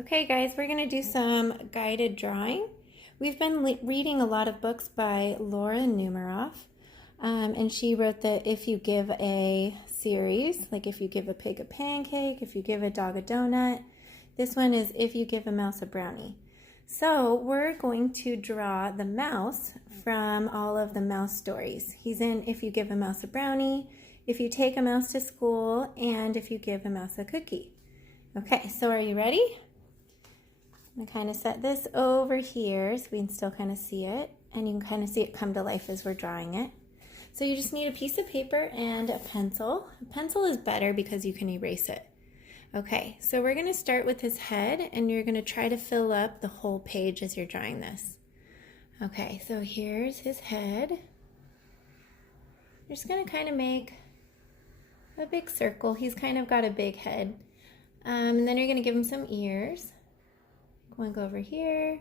Okay guys, we're going to do some guided drawing. We've been reading a lot of books by Laura Numeroff, and she wrote the If You Give a series, like if you give a pig a pancake, if you give a dog a donut. This one is If You Give a Mouse a Brownie. So we're going to draw the mouse from all of the mouse stories. He's in If You Give a Mouse a Brownie, If You Take a Mouse to School, and If You Give a Mouse a Cookie. Okay, so are you ready? I'm going to kind of set this over here so we can still kind of see it, and you can kind of see it come to life as we're drawing it. So you just need a piece of paper and a pencil. A pencil is better because you can erase it. Okay, so we're going to start with his head, and you're going to try to fill up the whole page as you're drawing this. Okay, so here's his head. You're just going to kind of make a big circle. He's kind of got a big head. And then you're going to give him some ears. One go over here,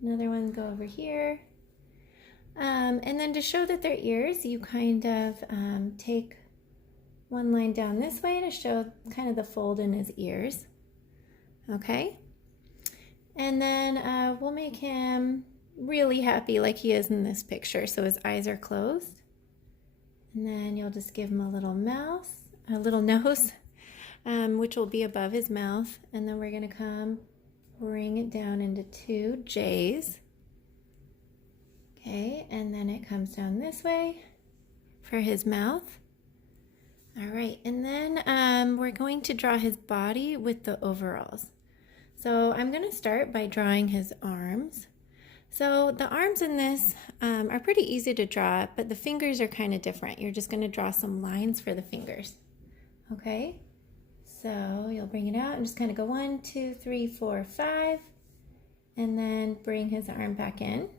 another one go over here. And then to show that they're ears, you kind of take one line down this way to show kind of the fold in his ears. Okay? And then we'll make him really happy like he is in this picture. So his eyes are closed. And then you'll just give him a little nose, which will be above his mouth. And then we're going to come bring it down into two J's. Okay, and then it comes down this way for his mouth. All right, and then we're going to draw his body with the overalls. So I'm going to start by drawing his arms. So the arms in this are pretty easy to draw, but the fingers are kind of different. You're just going to draw some lines for the fingers. Okay? So you'll bring it out and just kind of go 1, 2, 3, 4, 5, and then bring his arm back in.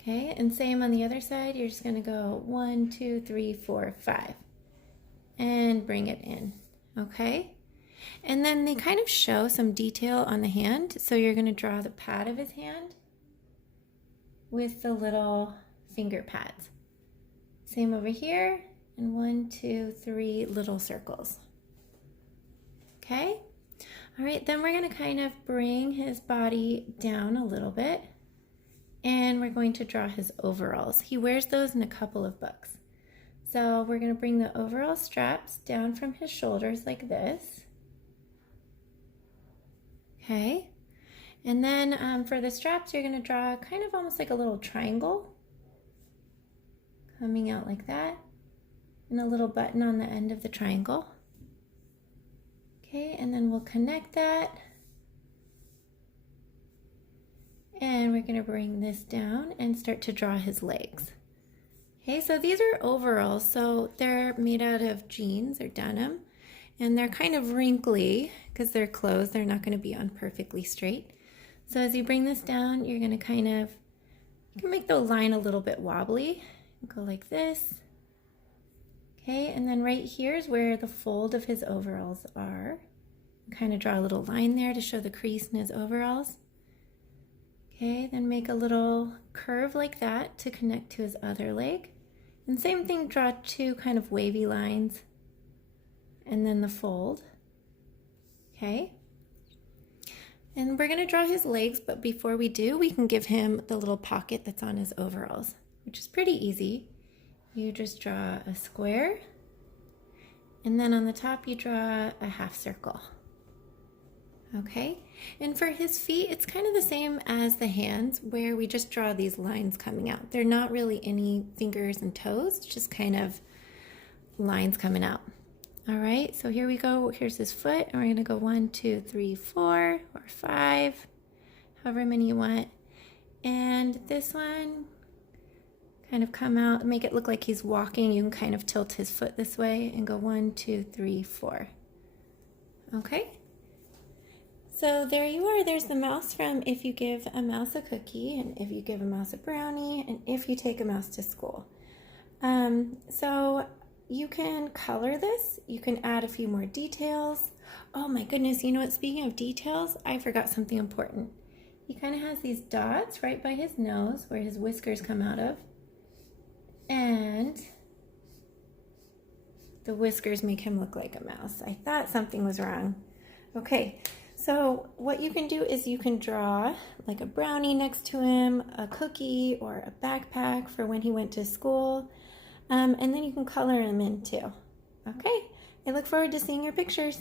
Okay, and same on the other side. You're just going to go 1, 2, 3, 4, 5, and bring it in. Okay, and then they kind of show some detail on the hand. So you're going to draw the pad of his hand with the little finger pads. Same over here, and 1, 2, 3 little circles. Okay, all right, then we're going to kind of bring his body down a little bit, and we're going to draw his overalls. He wears those in a couple of books. So we're going to bring the overall straps down from his shoulders like this. Okay, and then for the straps, you're going to draw kind of almost like a little triangle coming out like that, and a little button on the end of the triangle. Okay, and then we'll connect that. And we're going to bring this down and start to draw his legs. Okay, so these are overalls, so they're made out of jeans or denim, and they're kind of wrinkly because they're clothes. They're not going to be on perfectly straight. So as you bring this down, you're going to kind of, you can make the line a little bit wobbly. Go like this. Okay, and then right here is where the fold of his overalls are. Kind of draw a little line there to show the crease in his overalls. Okay, then make a little curve like that to connect to his other leg. And same thing, draw two kind of wavy lines and then the fold. Okay, and we're going to draw his legs, but before we do, we can give him the little pocket that's on his overalls, which is pretty easy. You just draw a square, and then on the top you draw a half circle. Okay, and for his feet, it's kind of the same as the hands, where we just draw these lines coming out. They're not really any fingers and toes, just kind of lines coming out. All right, so here we go. Here's his foot, and we're going to go 1, 2, 3, 4, or 5, however many you want. And this one, kind of come out, make it look like he's walking. You can kind of tilt his foot this way and go 1, 2, 3, 4. Okay. So there you are. There's the mouse from If You Give a Mouse a Cookie, and If You Give a Mouse a Brownie, and If You Take a Mouse to School. So you can color this. You can add a few more details. Oh my goodness, you know what? Speaking of details, I forgot something important. He kind of has these dots right by his nose where his whiskers come out of. And the whiskers make him look like a mouse. I thought something was wrong. Okay, So what you can do is you can draw like a brownie next to him, a cookie, or a backpack for when he went to school. And then you can color him in too. Okay, I look forward to seeing your pictures.